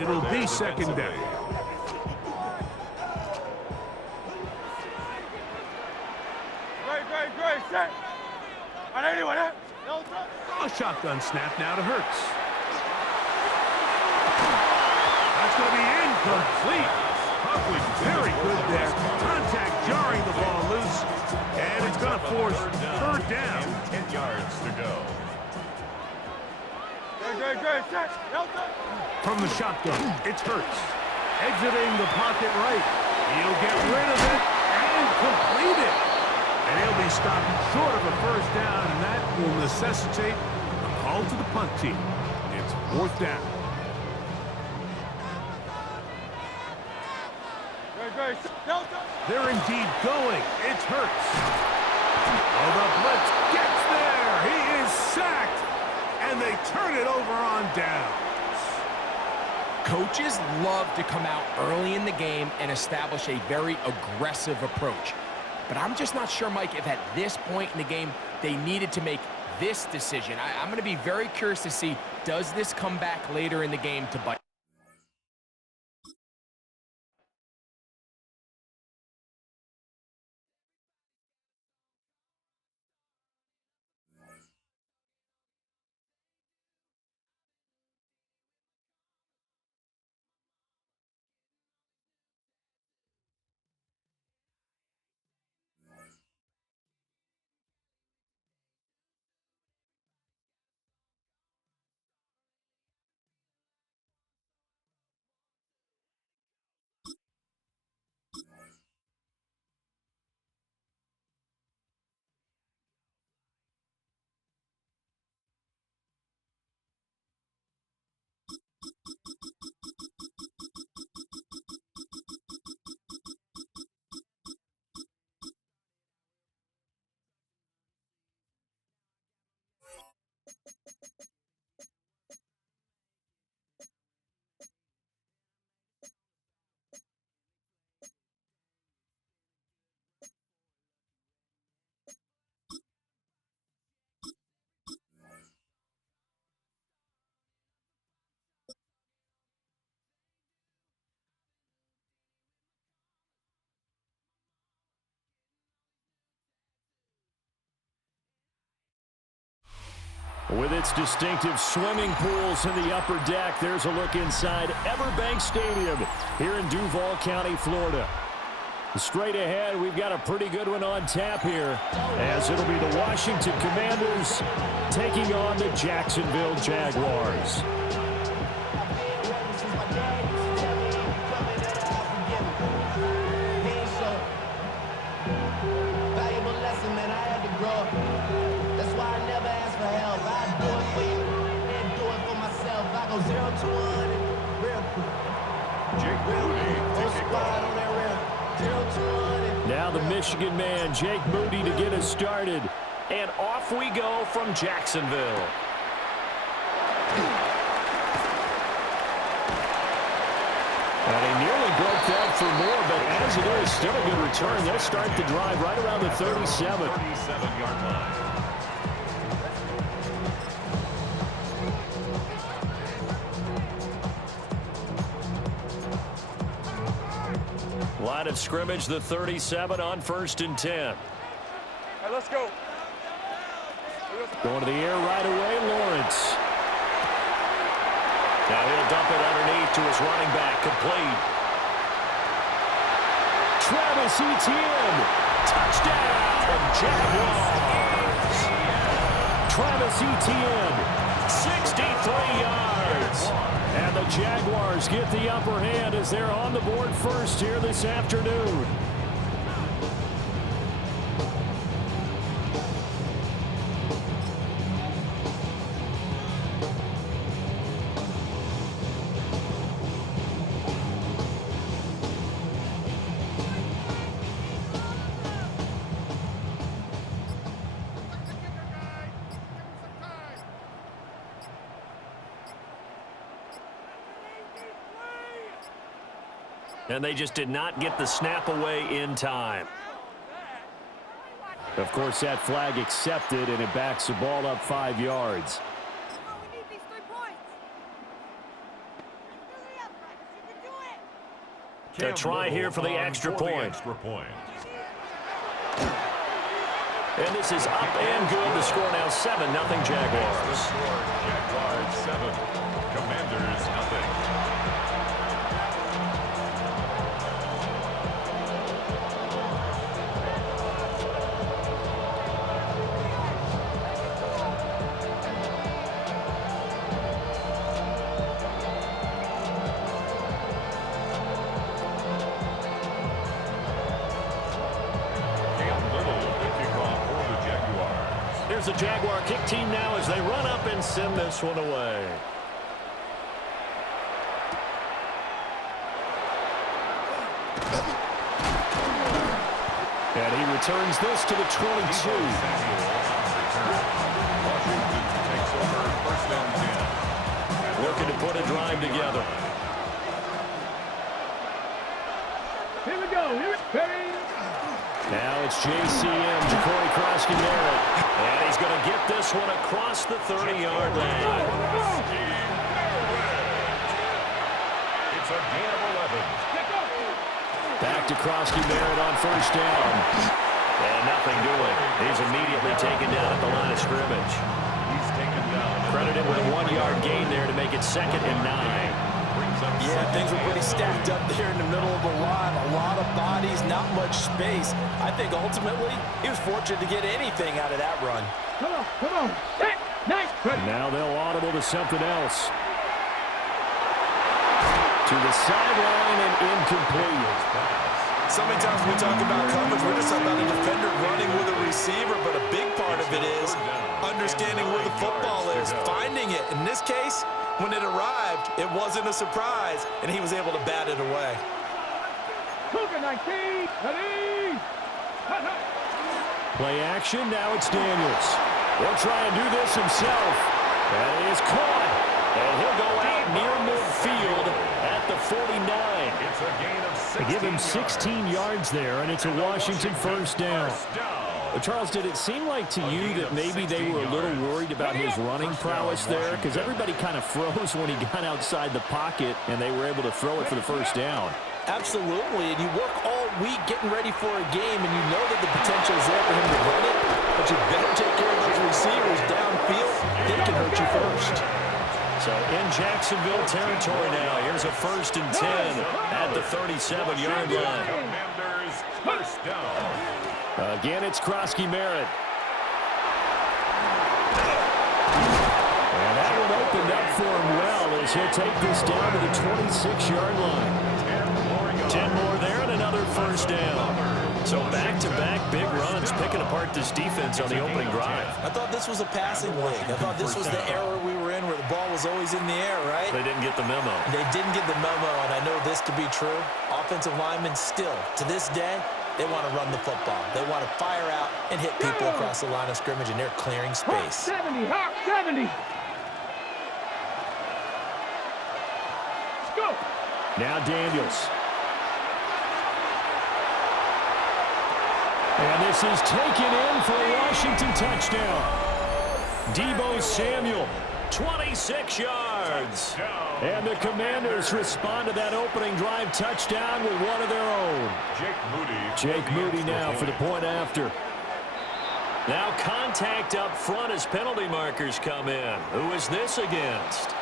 It'll be second down. Great, set. A shotgun snap now to Hurts. That's going to be incomplete. Huffley very good there. Contact jarring the ball loose. And it's going to force third down. 10 yards to go. Great, set. From the shotgun, it's Hurts. Exiting the pocket right. He'll get rid of it and complete it. And he'll be stopped short of a first down, and that will necessitate a call to the punt team. It's fourth down. They're indeed going. It's Hurts. Oh, the blitz gets there. He is sacked, and they turn it over on down. Coaches love to come out early in the game and establish a very aggressive approach. But I'm just not sure, Mike, if at this point in the game they needed to make this decision. I'm going to be very curious to see, does this come back later in the game to bite? With its distinctive swimming pools in the upper deck, there's a look inside Everbank Stadium here in Duval County, Florida. Straight ahead, we've got a pretty good one on tap here, as it'll be the Washington Commanders taking on the Jacksonville Jaguars. Now the Michigan man, Jake Moody, to get us started. And off we go from Jacksonville. And he nearly broke that for more, but as it is, still a good return. They'll start the drive right around the 37. 37-yard line. Line of scrimmage, the 37 on 1st and 10. All right, let's go. Going to the air right away, Lawrence. Now he'll dump it underneath to his running back, complete. Travis Etienne, touchdown, Jaguars. Travis Etienne, 63 yards. And the Jaguars get the upper hand as they're on the board first here this afternoon. And they just did not get the snap away in time. Of course, that flag accepted, and it backs the ball up 5 yards. We need these 3 points. A try here for the extra point. And this is up and good. The score now 7-0 Jaguars. Jaguars 7, Commanders 0. Here's the Jaguar kick team now as they run up and send this one away. And he returns this to the 22. Looking to put a drive together. Here we go. Ready. Now it's JCM, Ja'Cory Krosky-Merritt. And he's going to get this one across the 30-yard line. It's a gain of 11. Back to Krosky-Merritt on first down. And nothing doing. He's immediately taken down at the line of scrimmage. He's taken down. Credited with a 1-yard gain there to make it 2nd and 9. Yeah, things were pretty stacked up there in the middle of the line. A lot of bodies, not much space. I think ultimately he was fortunate to get anything out of that run. Come on. Set. Nice. Now they'll audible to something else. To the sideline and incomplete. So many times we talk about coverage, we're just about a defender running with a receiver, but a big part of it is understanding where the football is, finding it. In this case, when it arrived, it wasn't a surprise, and he was able to bat it away. Cougar 19. Ready. Play action, now it's Daniels. He'll try and do this himself. And he is caught. And he'll go out near midfield at the 49. It's a gain of 16 They give him 16 yards there, and it's a Washington first down. But Charles, did it seem like to you that maybe they were a little worried about his running prowess there? Because everybody kind of froze when he got outside the pocket, and they were able to throw it for the first down. Absolutely, and you work all week getting ready for a game, and you know that the potential is there for him to run it, but you better take care of those receivers downfield. They can hurt you first. So in Jacksonville territory now, here's a 1st and 10 at the 37-yard line. Commanders first down. Again, it's Krosky-Merritt. And that one opened up for him well as he'll take this down to the 26-yard line. 10 more there and another first down. So back-to-back big runs, picking apart this defense on the opening drive. I thought this was a passing league. I thought this was the era we were in where the ball was always in the air, right? They didn't get the memo. They didn't get the memo, and I know this to be true. Offensive linemen still, to this day, they want to run the football. They want to fire out and hit people across the line of scrimmage, and they're clearing space. 70. Hawk 70. Let's go. Now Daniels. And this is taken in for a Washington touchdown. Deebo Samuel, 26 yards. And the Commanders respond to that opening drive touchdown with one of their own. Jake Moody now for the point after. Now contact up front as penalty markers come in. Who is this against?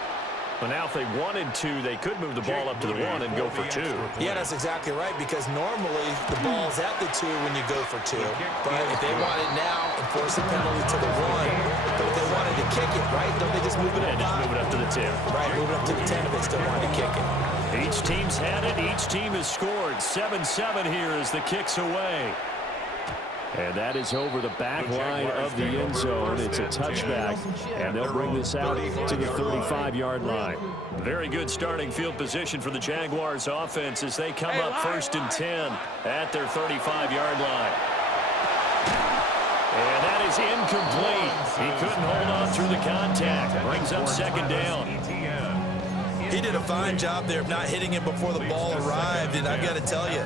But now if they wanted to, they could move the ball up to the 1 and go for 2. Yeah, that's exactly right, because normally the ball's at the 2 when you go for 2. But if they want it now and force a penalty to the 1, but if they wanted to kick it, right, don't they just move it up? Just move it up to the 10. Right, move it up to the 10 if they still wanted to kick it. Each team's had it. Each team has scored. 7-7 here as the kick's away. And that is over the back line of the end zone. It's a touchback, and they'll bring this out to the 35-yard line. Very good starting field position for the Jaguars offense as they come up 1st and 10 at their 35-yard line. And that is incomplete. He couldn't hold on through the contact. Brings up 2nd down. He did a fine job there of not hitting it before the ball arrived, and I've got to tell you,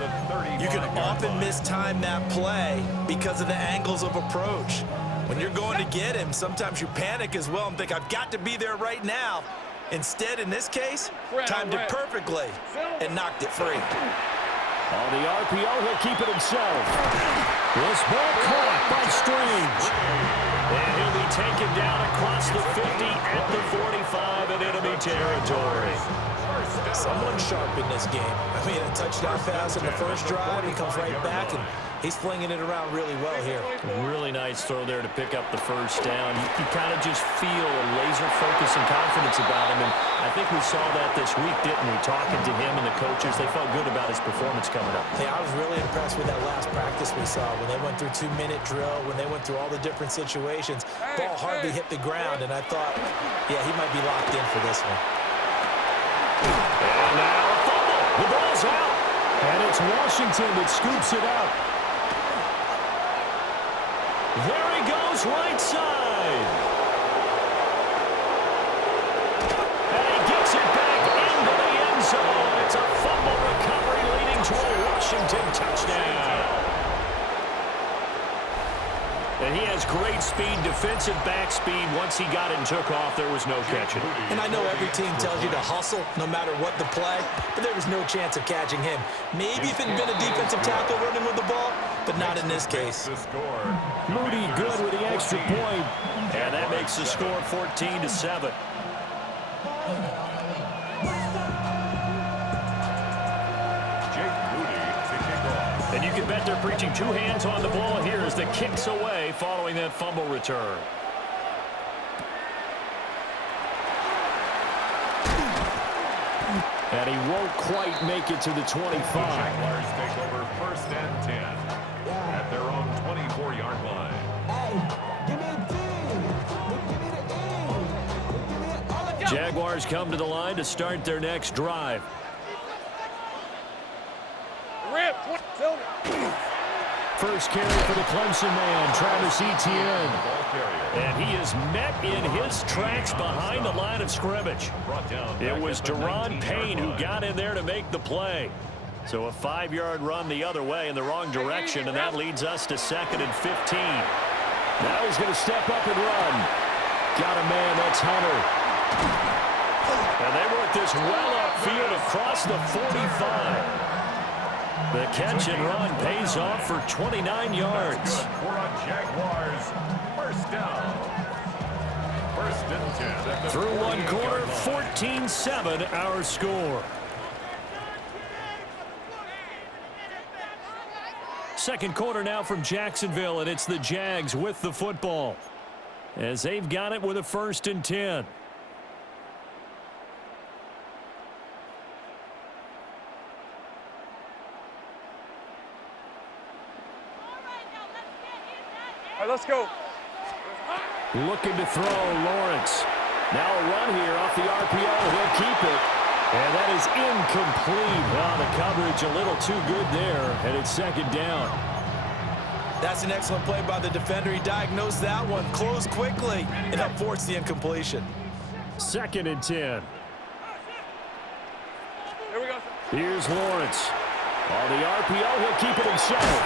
you can often mistime that play because of the angles of approach. When you're going to get him, sometimes you panic as well and think, I've got to be there right now. Instead, in this case, timed it perfectly and knocked it free. On the RPO, he'll keep it himself. This ball caught by Strange. And he'll be taken down across the 50 at the 45 in enemy territory. Someone sharp in this game. I mean, a touchdown pass in the first drive. He comes right back, and he's flinging it around really well here. Really nice throw there to pick up the first down. You kind of just feel a laser focus and confidence about him, and I think we saw that this week, didn't we? Talking to him and the coaches, they felt good about his performance coming up. Hey, I was really impressed with that last practice we saw when they went through 2-minute drill, when they went through all the different situations. Ball hardly hit the ground, and I thought, yeah, he might be locked in for this one. And now a fumble. The ball's out. And it's Washington that scoops it out. There he goes, right side. And he gets it back into the end zone. It's a fumble recovery leading to a Washington touchdown. And he has great speed, defensive back speed. Once he got it and took off, there was no catching. And I know every team tells you to hustle no matter what the play, but there was no chance of catching him. Maybe if it had been a defensive tackle running with the ball, but not in this case. Moody good with the extra point. And that makes the score 14-7. And you can bet they're preaching two hands on the ball here as the kick's away following that fumble return. And he won't quite make it to the 25. Jaguars take over 1st and 10 at their own 24-yard line. Jaguars come to the line to start their next drive. First carry for the Clemson man, Travis Etienne. And he is met in his tracks behind the line of scrimmage. It was Deron Payne who got in there to make the play. So a 5-yard run the other way in the wrong direction, and that leads us to 2nd and 15. Now he's going to step up and run. Got a man, that's Hunter. And they work this well upfield across the 45. The catch and run pays off for 29 yards. For a Jaguars 1st down. 1st and 10. Through one quarter, 14-7 our score. Second quarter now from Jacksonville, and it's the Jags with the football as they've got it with a 1st and 10. All right, let's go. Looking to throw, Lawrence. Now a run here off the RPO. He'll keep it. And that is incomplete. Well, the coverage a little too good there, and it's 2nd down. That's an excellent play by the defender. He diagnosed that one, closed quickly, and that forced the incompletion. 2nd and 10. Here we go. Here's Lawrence. On the RPO, he'll keep it himself.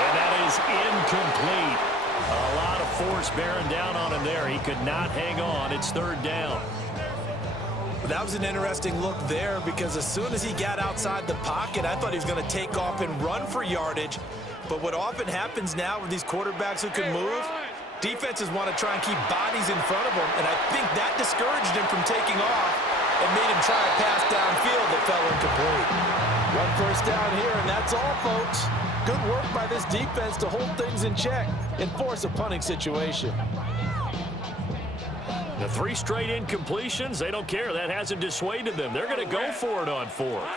And that is incomplete. A lot of force bearing down on him there. He could not hang on. It's 3rd down. That was an interesting look there because as soon as he got outside the pocket, I thought he was going to take off and run for yardage. But what often happens now with these quarterbacks who can move, defenses want to try and keep bodies in front of them, and I think that discouraged him from taking off and made him try a pass downfield that fell incomplete. 1 first down here, and that's all, folks. Good work by this defense to hold things in check and force a punting situation. The 3 straight incompletions, they don't care. That hasn't dissuaded them. They're going to go for it on 4th.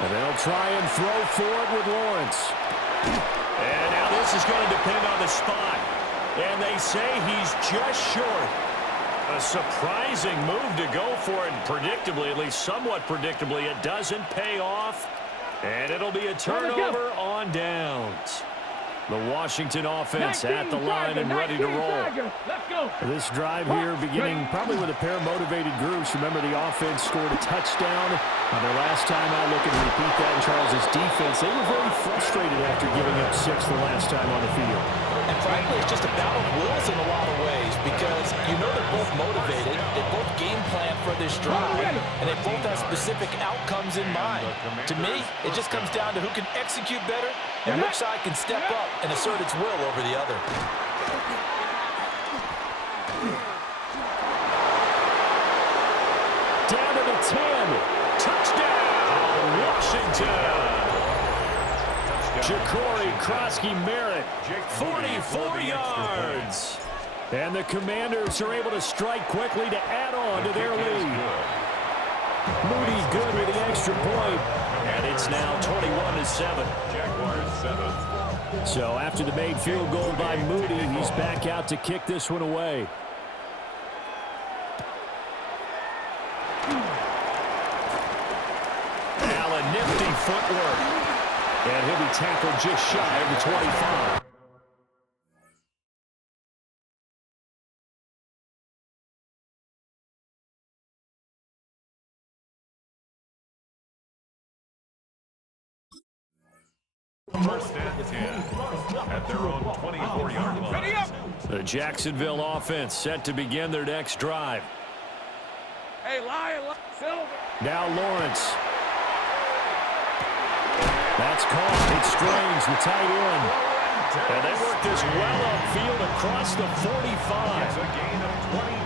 And they'll try and throw for it with Lawrence. And now this is going to depend on the spot. And they say he's just short. A surprising move to go for it. And predictably, at least somewhat predictably, it doesn't pay off. And it'll be a turnover on downs. The Washington offense at the line and ready to roll. Let's go. This drive here beginning probably with a pair of motivated groups. Remember, the offense scored a touchdown. Their last time out, looking to repeat that in Charles' defense. They were very frustrated after giving up 6 the last time on the field. And frankly, it's just a battle of wills in a lot of ways because you know they're both motivated. They both game plan for this drive, and they both have specific outcomes in mind. To me, it just comes down to who can execute better and which side can step up and assert its will over the other. Down to the 10. Touchdown, Washington. Ja'Cory Krosky-Merritt, 44 yards. And the Commanders are able to strike quickly to add on to their lead. Moody good with the extra point. And it's now 21-7. Jaguars 7. So after the made field goal by Moody, he's back out to kick this one away. Allen, nifty footwork. And he'll be tackled just shy of the 25. First and 10 at their own 24-yard line. Ready up. The Jacksonville offense set to begin their next drive. Hey, Lion, Silver. Now Lawrence. That's caught. It's Strange, the tight end. And they work this well upfield across the 45. A gain of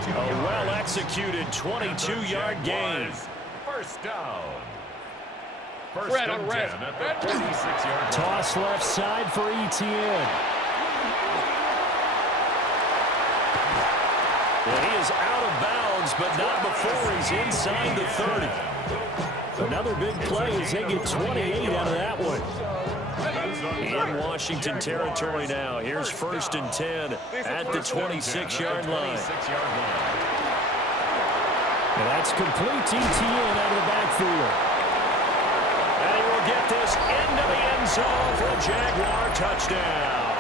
22 A well-executed 22-yard gain. First down. First Red and on red. 10 at the 36-yard line. Toss left side for Etienne. Well, he is out of bounds, but not before he's inside the 30. Another big play as they get 28 out of that one. In Washington territory now. Here's first and 10 at the 26-yard line. And that's complete to Etienne out of the backfield. And he will get this into the end zone for a Jaguar touchdown.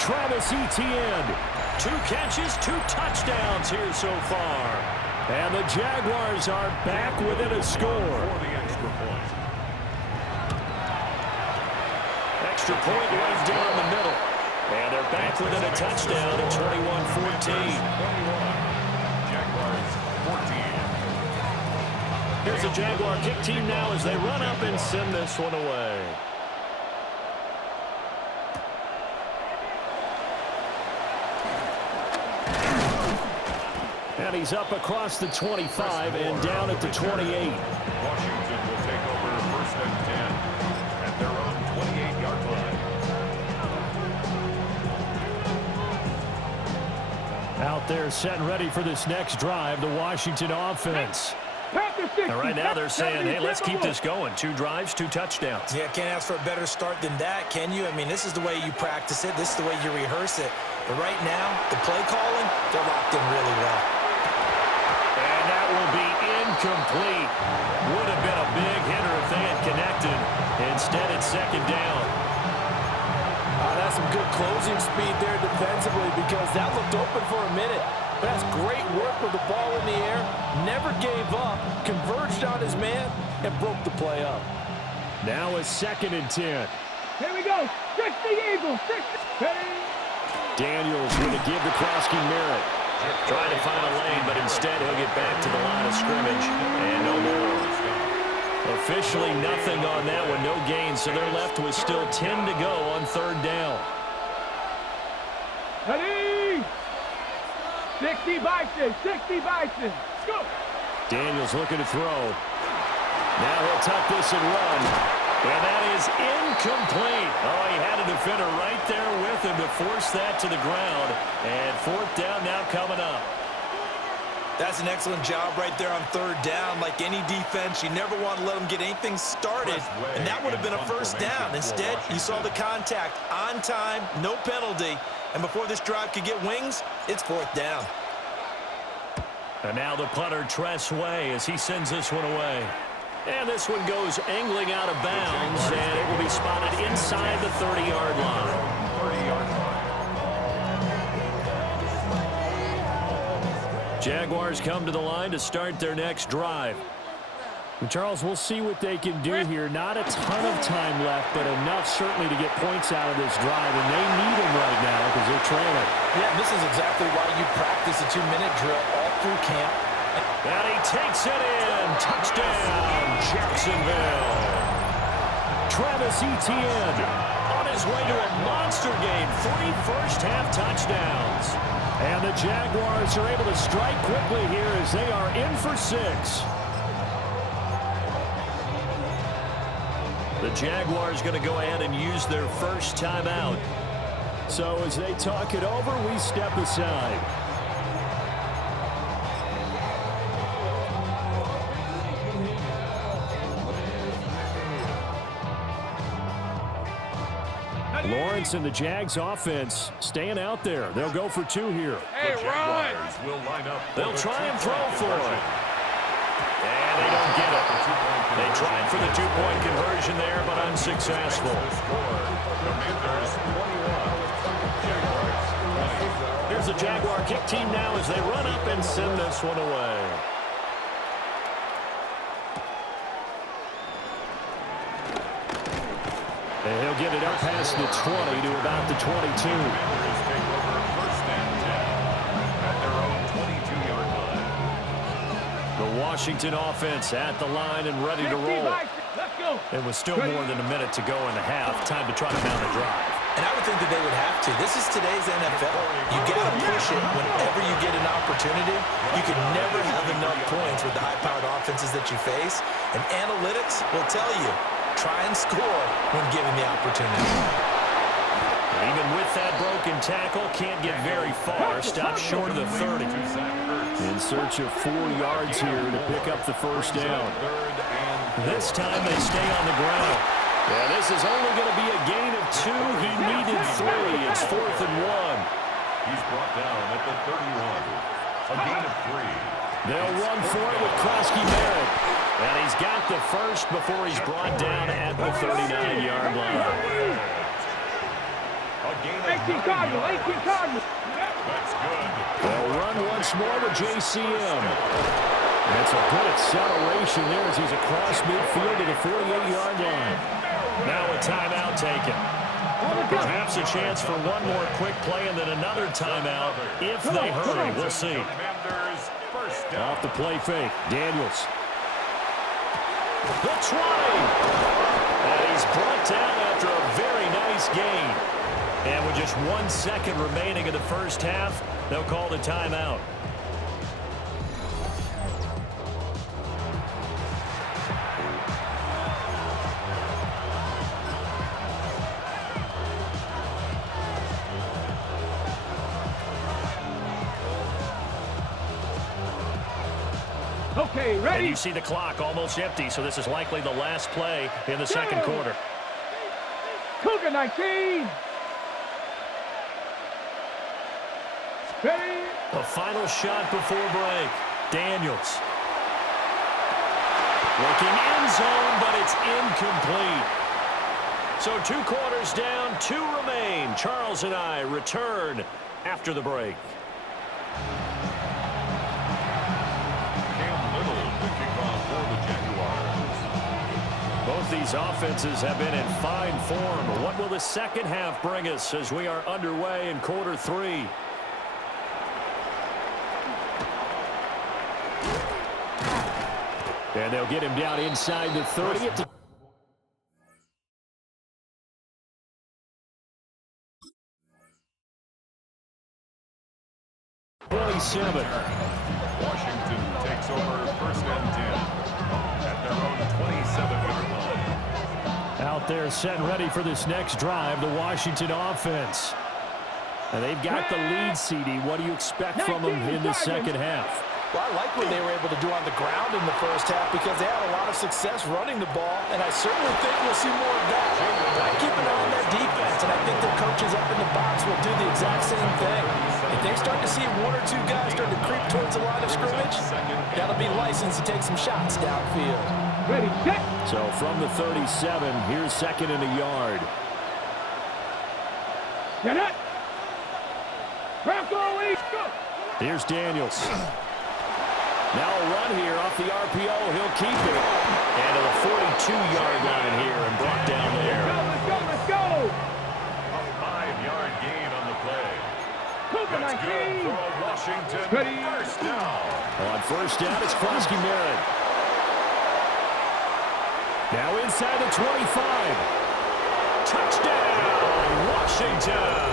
Travis Etienne, 2 catches, 2 touchdowns here so far. And the Jaguars are back within a score. For the extra point. Extra point right down the middle. And they're back within a touchdown at 21-14. 21. Jaguars 14. Here's the Jaguar kick team now as they run up and send this one away. And he's up across the 25 and down at the 28. Washington will take over first and 10 at their own 28-yard line. Out there set and ready for this next drive, the Washington offense. And right now they're saying, hey, let's keep this going. 2 drives, 2 touchdowns. Yeah, can't ask for a better start than that, can you? I mean, this is the way you practice it. This is the way you rehearse it. But right now, the play calling, they're locked in really well. And that will be incomplete. Would have been a big hitter if they had connected. Instead, it's second down. That's some good closing speed there defensively because that looked open for a minute. But that's great work with the ball in the air. Never gave up, converged on his man, and broke the play up. Now a second and 10. Here we go. 60 Eagles. 60. Hey. Daniels going to give to Krosky-Merritt. Trying to find a lane, but instead he'll get back to the line of scrimmage. And no more. Officially nothing on that one, no gain. So they're left with still 10 to go on third down. Ready. 60 Bison. 60 Bison. Let's go. Daniels looking to throw. Now he'll tuck this and run. And that is incomplete. Oh, he had a defender right there with him to force that to the ground. And fourth down now coming up. That's an excellent job right there on third down. Like any defense, you never want to let them get anything started, and that would have been a first down. Instead, you saw the contact on time, no penalty, and before this drive could get wings, it's fourth down. And now the punter, Tress Way, as he sends this one away. And this one goes angling out of bounds, and it will be spotted inside the 30-yard line. 30-yard line. Jaguars come to the line to start their next drive. And Charles, we'll see what they can do here. Not a ton of time left, but enough certainly to get points out of this drive, and they need them right now because they're trailing. Yeah, and this is exactly why you practice a 2-minute drill all through camp. And he takes it in. Touchdown, Jacksonville. Travis Etienne on his way to a monster game. 3 first-half touchdowns. And the Jaguars are able to strike quickly here as they are in for 6. The Jaguars going to go ahead and use their first timeout. So as they talk it over, we step aside. Lawrence and the Jags offense staying out there. They'll go for 2 here. Hey, run! Will line up. They'll try and throw for it. And they don't get it. They tried for the 2-point conversion there, but unsuccessful. Here's the Jaguar kick team now as they run up and send this one away. And he'll get it up past the 20 to about the 22. The Washington offense at the line and ready to roll. It was still more than a minute to go in the half. Time to try to mount a drive. And I would think that they would have to. This is today's NFL. You got to push it whenever you get an opportunity. You can never have enough points with the high-powered offenses that you face. And analytics will tell you, try and score when given the opportunity. Even with that broken tackle, can't get very far. Stopped short of the 30. In search of 4 yards here to pick up the first down. This time they stay on the ground. Yeah, this is only going to be a gain of 2. He needed 3. It's 4th and 1. He's brought down at the 31. A gain of 3. They'll run for it with Krosky Merritt. And he's got the first before he's brought down at the 39-yard line. A gain of 9 yards. That's good. They'll run once more with JCM. That's a good acceleration there as he's across midfield to the 48-yard line. Now a timeout taken. Perhaps a chance for one more quick play and then another timeout if they hurry. We'll see. Off the play fake, Daniels. The try. And he's brought down after a very nice gain. And with just 1 second remaining in the first half, they'll call the timeout. Okay, ready? And you see the clock almost empty, so this is likely the last play in the second quarter. Cougar 19. Ready? A final shot before break. Daniels. Looking end zone, but it's incomplete. So 2 quarters down, 2 remain. Charles and I return after the break. Both these offenses have been in fine form. What will the second half bring us as we are underway in quarter 3? And they'll get him down inside the 30 at the 27. Washington takes over first and 10 at their own 27-yard line. Out there set and ready for this next drive, the Washington offense. And they've got the lead, CD. What do you expect from them in the second half? Well, I like what they were able to do on the ground in the first half because they had a lot of success running the ball, and I certainly think we'll see more of that. But I keep an eye on that defense, and I think their coaches up in the box will do the exact same thing. If they start to see 1 or 2 guys start to creep towards the line of scrimmage, that'll be licensed to take some shots downfield. Ready, set. So from the 37, here's second and a yard. Get it. Bronco, go. Here's Daniels. Now a run here off the RPO. He'll keep it. And to the 42-yard line here and brought down there. Let's go, let's go. A 5-yard gain on the play. Cougar That's good 19. for a Washington Ready. first down. On first down, it's Krosky-Merritt. Now inside the 25. Touchdown, Washington.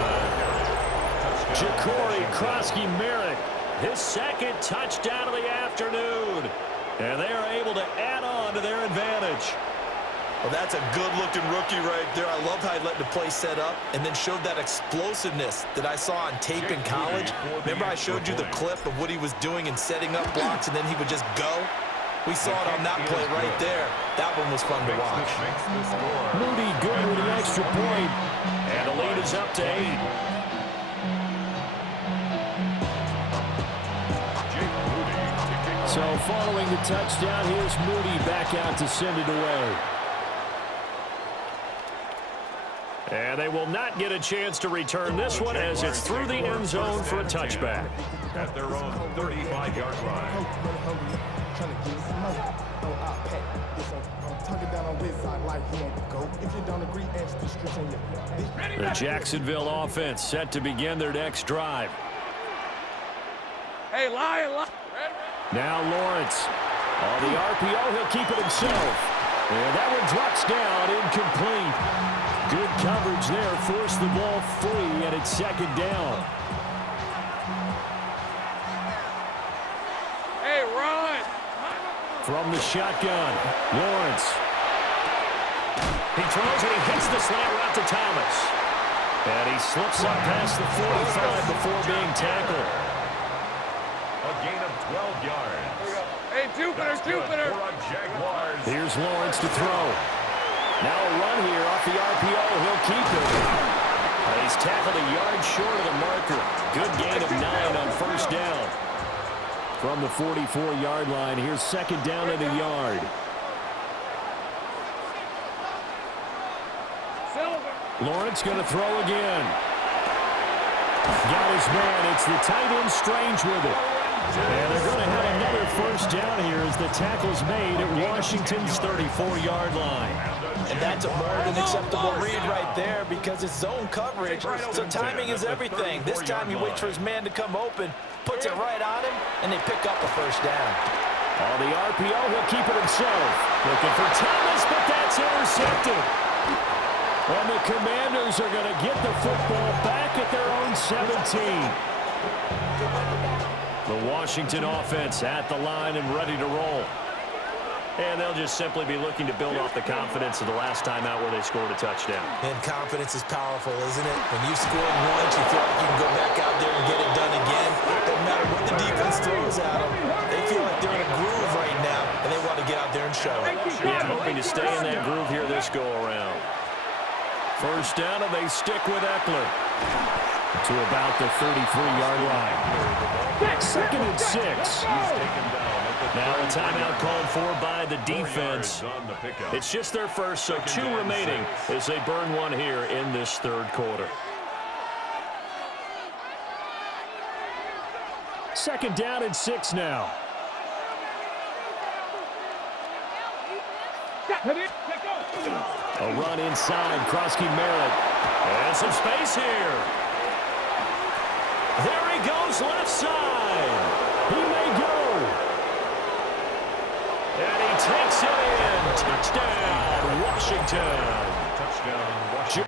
Ja'Cory Krosky-Merritt, his second touchdown of the afternoon. And they are able to add on to their advantage. Well, that's a good-looking rookie right there. I love how he let the play set up and then showed that explosiveness that I saw on tape in college. Remember I showed you the clip of what he was doing and setting up blocks, and then he would just go? We saw it on that play right there. That one was fun to watch. Moody good with an extra point. And the lead is up to 8. So following the touchdown, here's Moody back out to send it away. And they will not get a chance to return this one as it's through the end zone for a touchback. At their own 35-yard line. The Jacksonville offense set to begin their next drive. Hey, Lion. Now Lawrence. On the RPO, he'll keep it himself. And that one drops down, incomplete. Good coverage there, forced the ball free, and it's second down. Hey, run. From the shotgun, Lawrence. He throws and he hits the slant route to Thomas. And he slips up past the 45 before being tackled. A gain of 12 yards. Hey, Jupiter. For a Jaguars. Here's Lawrence to throw. Now a run here off the RPO. He'll keep it. And he's tackled a yard short of the marker. Good gain of 9 on first down. From the 44-yard line, here's second down and a yard. Lawrence going to throw again. Got his man. It's the tight end Strange with it. And they're going to have another first down here as the tackle's made at Washington's 34-yard line. And that's a more than acceptable read right there because it's zone coverage, so timing is everything. This time he waits for his man to come open, puts it right on him, and they pick up a first down. On the RPO, he'll keep it himself. Looking for Thomas, but that's intercepted. And the Commanders are going to get the football back at their own 17. The Washington offense at the line and ready to roll. And they'll just simply be looking to build off the confidence of the last time out where they scored a touchdown. And confidence is powerful, isn't it? When you've scored once, you feel like you can go back out there and get it done again. Doesn't matter what the defense throws at them. They feel like they're in a groove right now, and they want to get out there and show it. Yeah, hoping to stay in that groove here this go-around. First down, and they stick with Eckler to about the 33-yard line. Second and 6. Now a timeout called for by the defense. It's just their first, so 2 remaining as they burn one here in this third quarter. Second down and 6 now. A run inside, Krosky-Merritt. And some space here. There he goes left side. He may go. And he takes it in. Touchdown, Washington. Touchdown, Washington.